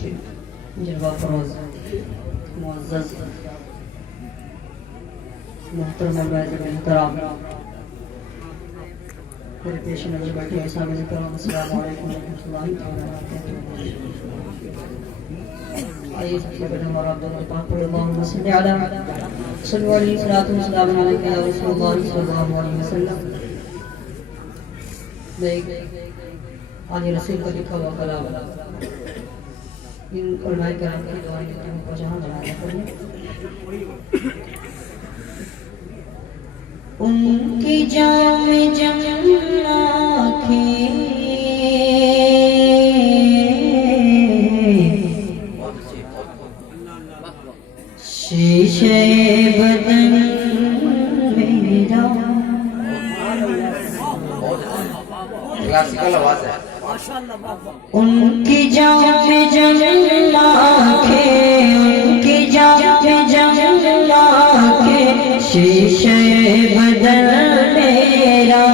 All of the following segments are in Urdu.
جناب فروز معزز محترم محترم میرے پیش نظر بیٹھے ہوئے سامنے کرام السلام علیکم ورحمۃ اللہ وبرکاتہ. آئیے سب سے پہلے ہمارا عبداللہ پاک پڑھ اللہم صلی علی صلی علیہ الصلوۃ والسلام علیکم یا رسول اللہ صلی اللہ علیہ وسلم. میں آج رسول کا لکھا ہوا کلام ان علماء کرام کی دعائیں لیتے ہیں کو جہاں جہاں پڑھیں. ان کی جام جم آنکھیں شیشے بدن میرا. کلاسیکل آواز ہے. ان کی جام جم آنکھیں ان کی جام جم آنکھیں شیشے بدن میرا.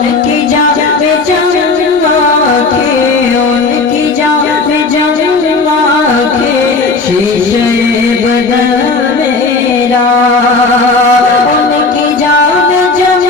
ان کی جام جم آنکھیں ان کی جام جم آنکھیں شیشے بدن میرا. ان کی جام جم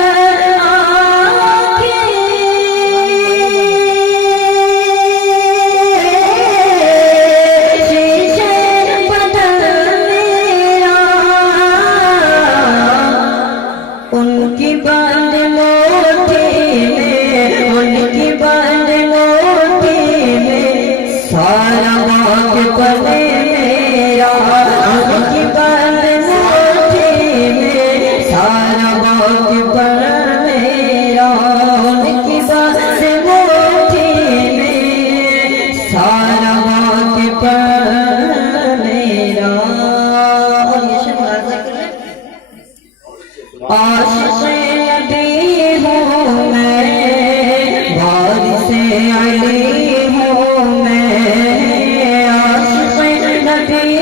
عاشق نبی ہوں میں وارث علی